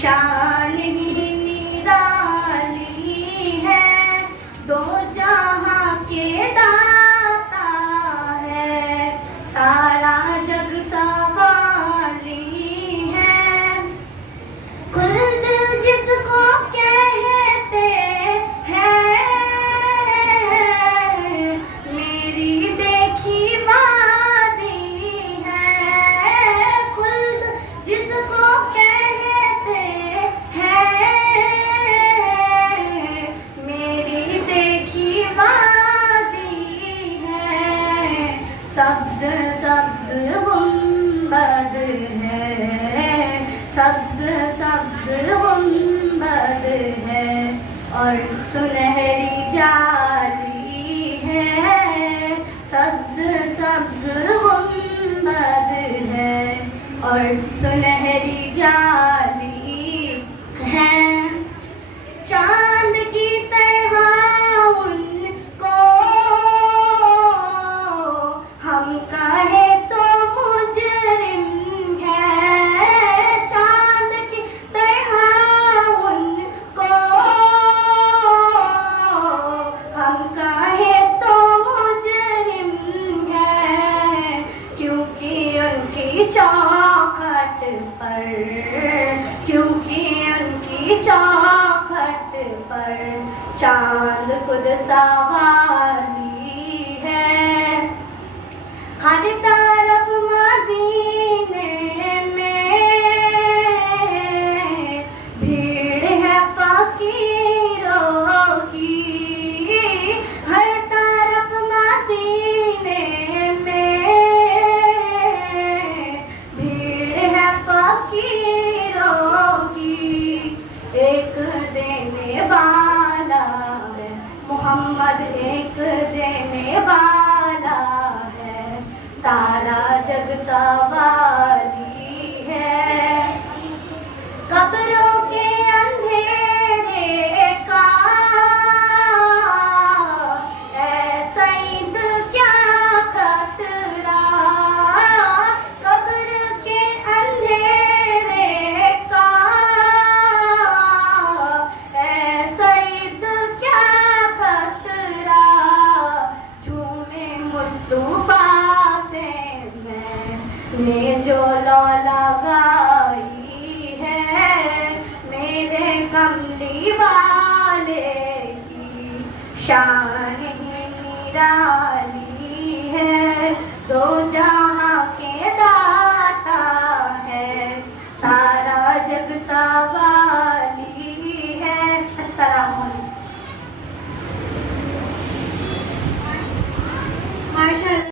शान ही निराली है, दो जहां के दाता है, सारा जग सवाली है। कुल दिल जिसको कहते हैं, मेरी देखी वादी है। कुल दिल जिसको कहते हैं, मेरी देखी वादी है। सब्ज सब्ज गुंबद है, सब्ज सब्ज गुंबद है, और सुनहरी जाली है। सब्ज सब्ज गुंबद है, और सुनहरी जाली है। चांद की तरह उनको हम कहे तो मुजरिम है। चांद की तरह उनको हम कहे तो मुजरिम है, क्योंकि उनकी चौखट पर, क्योंकि उनकी चौखट पर चांद खुद सवाली है। हर तरफ मदीने में भीड़ है फकीरों की। हर तरफ मदीने में भीड़ है फकीरों की। एक देने वाला है मोहम्मद, एक देने वाला है, सारा जग सवाली है। कब्रों के अंधेरे का ऐ सईद क्या खतरा। कब्र के अंधेरे का ऐ सईद क्या खतरा। झूमे मुस्तफा से मैंने जो लौ लगाई है, मेरे कमली वाले की शान ही निराली है, दो जहां के दाता